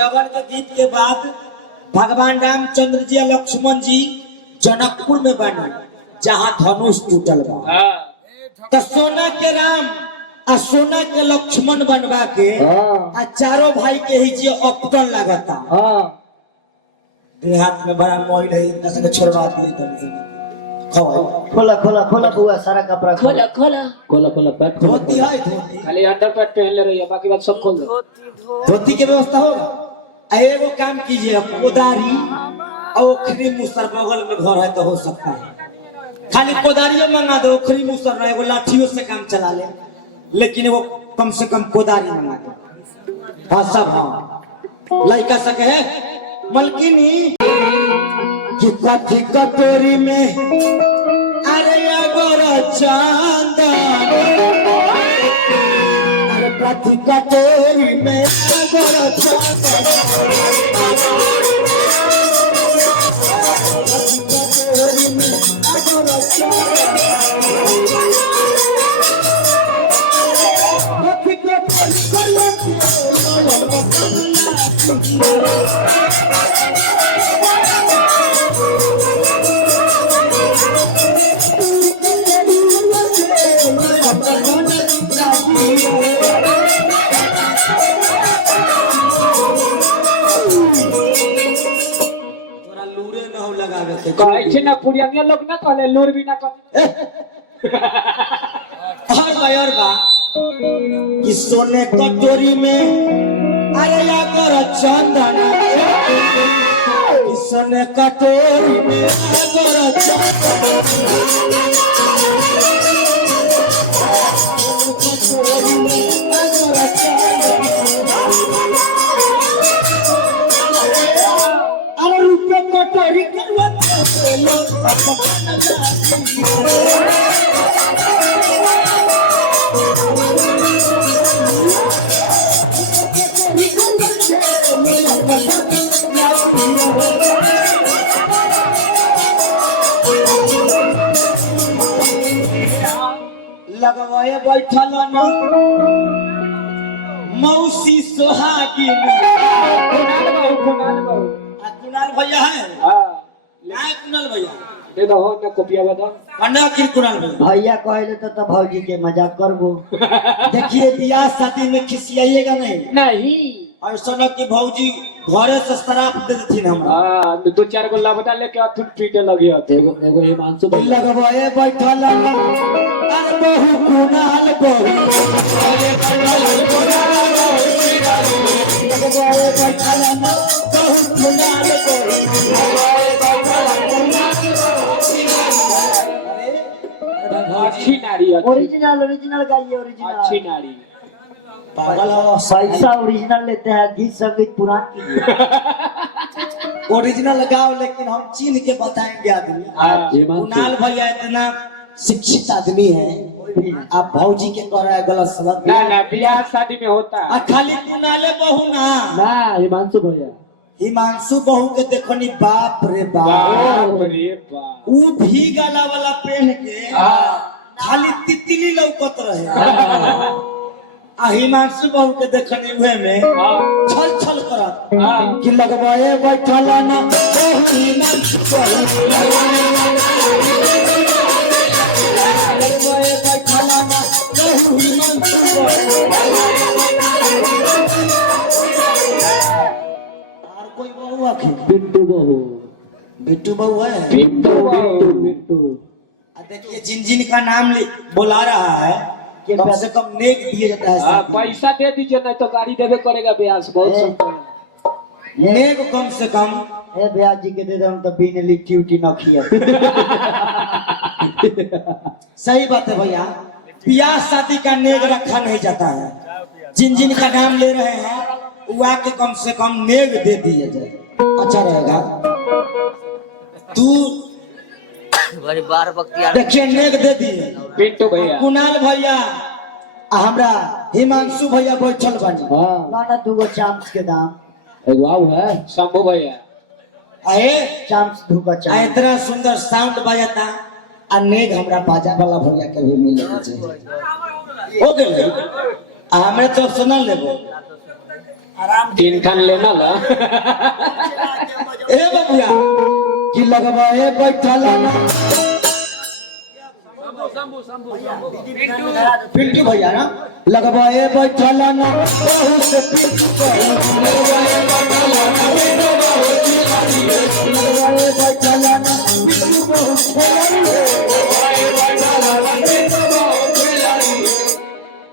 लगन के गीत के बाद भगवान रामचंद्र जी लक्ष्मण जी जनकपुर में बने जहाँ धनुष टूटल बा तो सोना के राम और सोना के लक्ष्मण बनवा के आ चारों भाई के ही जी अपटन लगता देहात में बड़ा मोइल है इतना छोड़वा दिए खोला खोला खोला बुआ सारा कपड़ा खोला खोला खोला खोला पैट धोती है धोती खाली अंडर पैट पहन ले रही है बाकी बात सब खोल दो धोती की व्यवस्था होगा एगो काम कीजिए कोदारी और ओखरी मुसर बगल में घर है तो हो सकता है खाली कोदारियों मंगा दो ओखरी मुसर रहे वो लाठियों से काम चला ले लेकिन वो कम से कम कोदारी मंगा दो हाँ सब हाँ लड़का सके है मलकिनी कि कथी कटोरी में अरे अगोरा चांदन अरे कथी कटोरी में अगोरा चांदन कटोरी में अगोरा चांदन कथी कटोरी कैसे ना पुरिया लोग ना कहले लूर भी ना कहले और बा कि सोने कटोरी में अरे अगर चंदन कि सोने कटोरी में अगर चंदन कटोरी में अगर चंदन अरे रुपये कटोरी करवा लगवाए बैठल न मौसी सोहागिन कुणाल भैया है कुणाल भैया दे दो ना कॉपिया बता अन्ना की कुणाल भैया कहले तो भौजी के मजाक करबो देखिए बियाह शादी में खिसियाइएगा नहीं नहीं ऐसा न कि भौजी घरे से शराब दे देती हमरा हां दो चार गो लाबता लेके अथुट पीटे लगी होते एगो हिमांशु लगवाए बैठल अरे बहु कुणाल बहु लगवाए बैठल बहु कुणाल अच्छी नारी ओरिजिनल ओरिजिनल गाइए ओरिजिनल अच्छी नारी पागल हो पैसा ओरिजिनल लेते हैं गीत संगीत पुराण कीजिए ओरिजिनल गाओ लेकिन हम चीन के बताएंगे आदमी कुणाल भैया इतना शिक्षित आदमी है आप भौजी के कर रहा है गलत सलत ना ना बियाह शादी में होता है खाली कुणाले बहू ना हिमांशु भैया हिमांशु बहू के देखनी बाप रे बाप ऊ भी गला वाला पहन के खाली तितली लौकत रहे हिमांशु बाबू के देखनी हुए में हाँ छल छल करत हाँ कि लगवाए बैठल ना ओ हिमांशु बाबू। लगवाए बैठल ना ओ हिमांशु बाबू। और कोई बहू आखिर बिट्टू बहू बिट्टू बहू है। बिट्टू बहू बिट्टू देखिए जिन जिन का नाम बुला रहा है कम से कम नेक दिया जाता है हाँ साथ में। पैसा दे दीजिए नहीं तो गाड़ी देवे करेगा ब्याज बहुत ए। सुंदर है। नेक कम से कम ए ब्याज जी के दे दम तो बिन लिट्टी उट्टी न खिया। सही बात है भैया। ब्याह शादी का नेक रखा नहीं जाता है। जिन जिन का नाम ले रहे हैं वो आके कम से कम नेक दे दिया जाए अच्छा रहेगा। तू बड़ी बार बख्तियार देखिए नेक दे दिए बिट्टू भैया कुणाल भैया आ हमरा हिमांशु भैया बैठल बनी हाँ लाना दूगो चाम्स के दाम एगो आऊ है शंभू भैया आए चाम्स दूगो आ चाम्स। इतना सुंदर साउंड बजाता आ नेक हमरा बाजा वाला भैया के भी मिले चाहिए हो गेल आ हमरे तरफ से न लेबो 3 खान लेना ला ए बबुआ कि लगवाए बैठल ना पिंटू भैया ना लगवाए बैठल ना बहुत से पिंटू बहू। लगवाए बैठल ना पिंटू बहू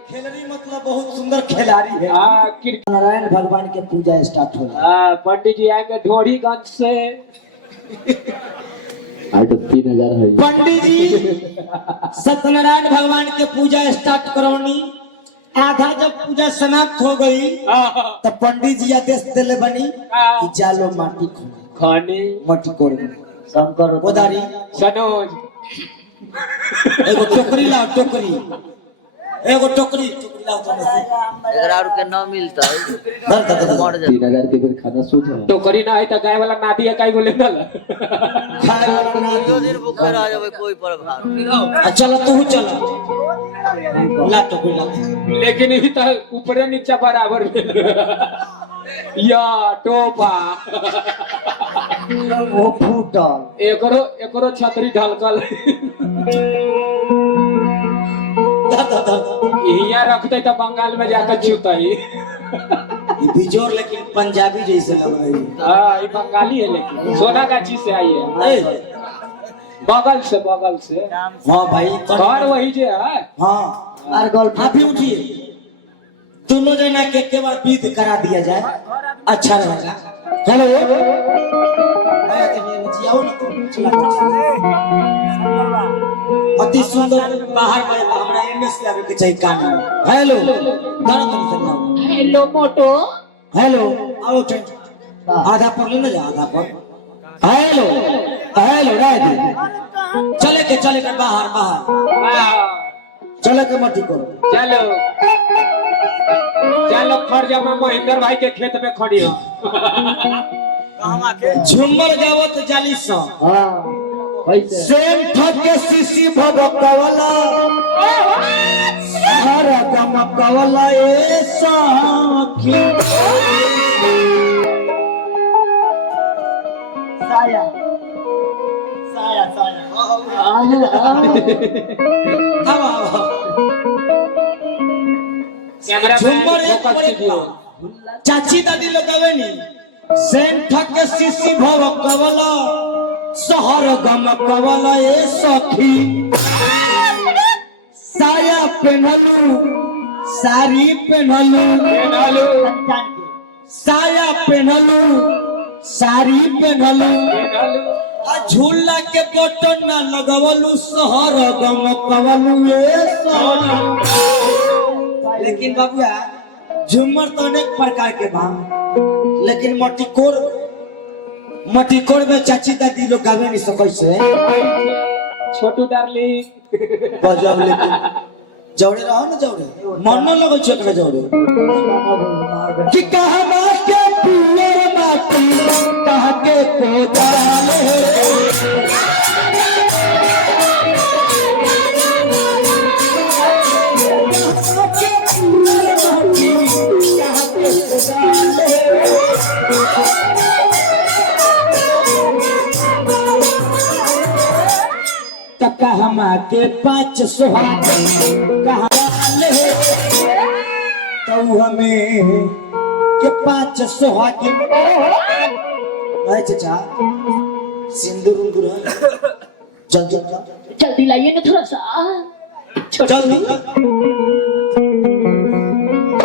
खिलाड़ी मतलब बहुत सुंदर खिलाड़ी है। हाँ क्रिकेट नारायण भगवान के पूजा स्टार्ट हो गया। हाँ पंडित जी आएंगे ढोरीगंज से आज तो 3000 है पंडित जी सत्यनारायण भगवान के पूजा स्टार्ट करौनी आधा जब पूजा समाप्त हो गई तो पंडित जी आदेश दिले बनी कि जालो माटी खोले खाने माटी कोड़ शंकर गोदारी सनोज एगो टोकरी लाओ टोकरी एगो टोकरी लाओ तो 11 रुपया न मिलता है धर मर जाता 3000 के फिर खाना सूझ है टोकरी ना है तो गाय वाला नादी है काई बोले ना खाए वाला ना दो दिन भूखे रह जावे कोई प्रभाव चलो तू चलो ला टोकरी ला लेकिन ये तो ऊपर नीचे बराबर या टोपा वो फूटल एकरो एकरो छतरी ढलकल यहाँ रखते तो बंगाल में जाकर छूताई बिजोर लेकिन पंजाबी जैसे लग रही है। हाँ ये बंगाली है लेकिन सोनागाछी से आई है ए, बगल से हाँ भाई घर वही जे है हाँ और गर्लफ्रेंड आप ही उठिए दोनों जना के बार विध करा दिया जाए अच्छा रहेगा। हेलो अति सुंदर बाहर में हमरा एने से आवे के चाहिए कान में। हेलो हेलो मोटो हेलो आओ टेंट आधा पर ले ना जा आधा पर हेलो हेलो राय चले के बाहर चले के मत करो चलो चलो खर्जा में महेंद्र भाई के खेत में खड़ी हो झुमर गावत जाली सा हाँ कैसे सेम ठग के सीसी भगकवला हर गमकवला ए साखी साया साया हवा कैमरा झुमर मैन एक फोकस पर एक कीजिए बा। चाची दादी लगावे नी सेम ठग के सीसी भगकवला शहर गमकवला ए सखी साया पहनलू साड़ी पहनलू हेलो साया पहनलू साड़ी पहनलू हेलो आ झूला के बटन ना लगवलू शहर गमकवलू ए सखी। लेकिन बाबूआ झूमर तो अनेक प्रकार के बा लेकिन मटिकोर में चाची दादी लोग गावे नहीं सकै से छोटू डार्लिंग बजाव लेकिन जौड़े रहो ना जौड़े मन न लगै छै एकरा जौड़े कि कहवा के पिए माटी कह के कोदाले कहमा के 5 सुहाग कहवाले तो हमें के 5 सुहाग चाचा सिंदूर उंदूर जल्दी जल्दी लाइए ना थोड़ा सा जल्दी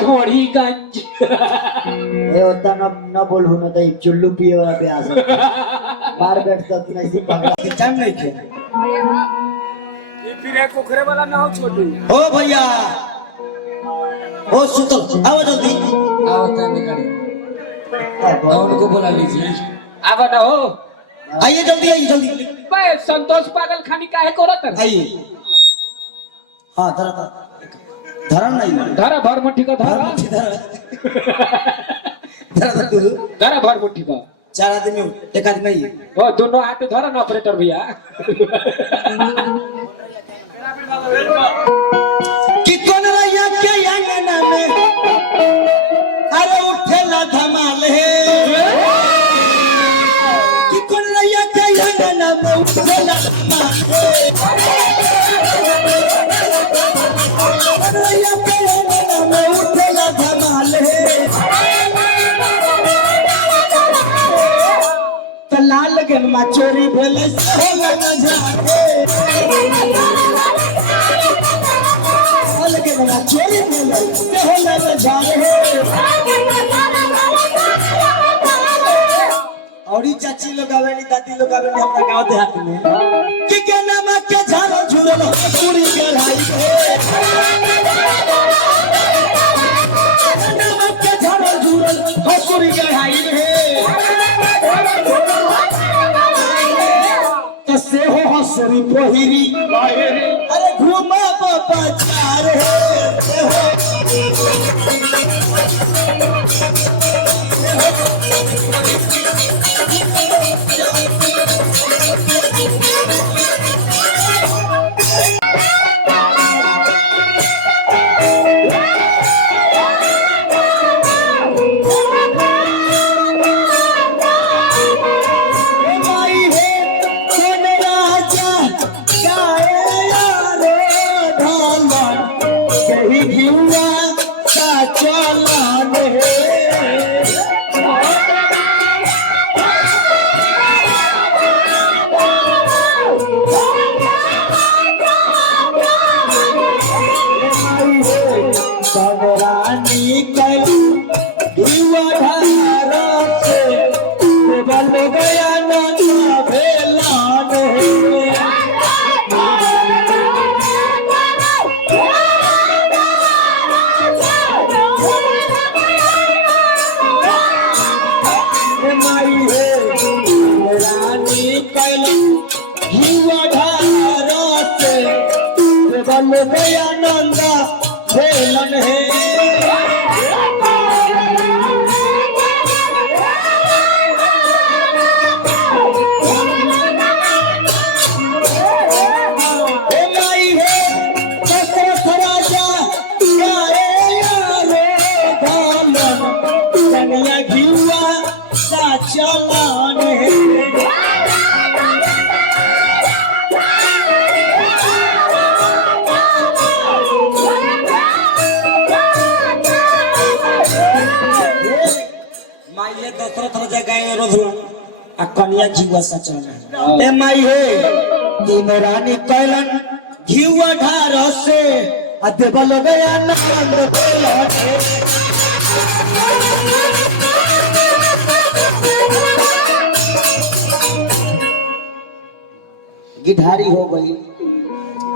घोड़ीगंज ये होता न बोलूं ना तो एक चुल्लू पिए वाला प्यास बाहर बैठता तो नहीं सी पकड़ा टाइम नहीं थे ये फिर एक उखरे वाला ना हो छोटू ओ भैया ओ सुतल आओ जल्दी आओ ताने गाड़ी उनको बुला लीजिए अब ना हो आइए जल्दी बे संतोष पागल खानी काहे करत है आइए हाँ धरम नहीं धरा भर मुट्ठी का धरा धरा भर मुट्ठी का 4 आदमी 1 आदमी आइए वो दोनों हाथ धरा ना ऑपरेटर भैया कि कौन रैया के अंगना में अरे उठेला धमाल है कि कौन रैया के अंगना में उठेला धमाल है कौन रैया के अंगना में उठेला धमाल है तो लाल गनमा चोरी भेले होला न जाके के बना चोरी मिले होला न जाए और ही चाची लोग आवे नी दादी लोग आवे नी हमरा गांव देहात में कि के नाम के झाड़ झुरल पूरी गलाई नाम के झाड़ झुरल हसुरी गलाई रे कसे हो हसुरी पहिरी अरे घुमा बाबा चार नंदा भेलन है चलान है माइले दशरथ राजा गाय रोधलन आ कन्या घिवा सचलन ए माई हे दिन रानी कैलन घिवा ढार से आ देवल गया नंद भेलन गिधारी हो गई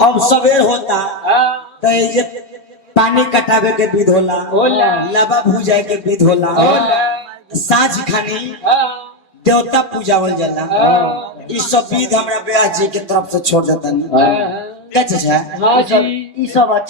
अब सवेर होता तो ये पानी कटावे के विध होला लबा भुजाए के विध होला साँझ खानी देवता पूजावल जाला ई सब विध हमरा ब्याह जी के तरफ से छोड़ जाता नहीं क्या चाचा हाँ जी ये सब अच्छा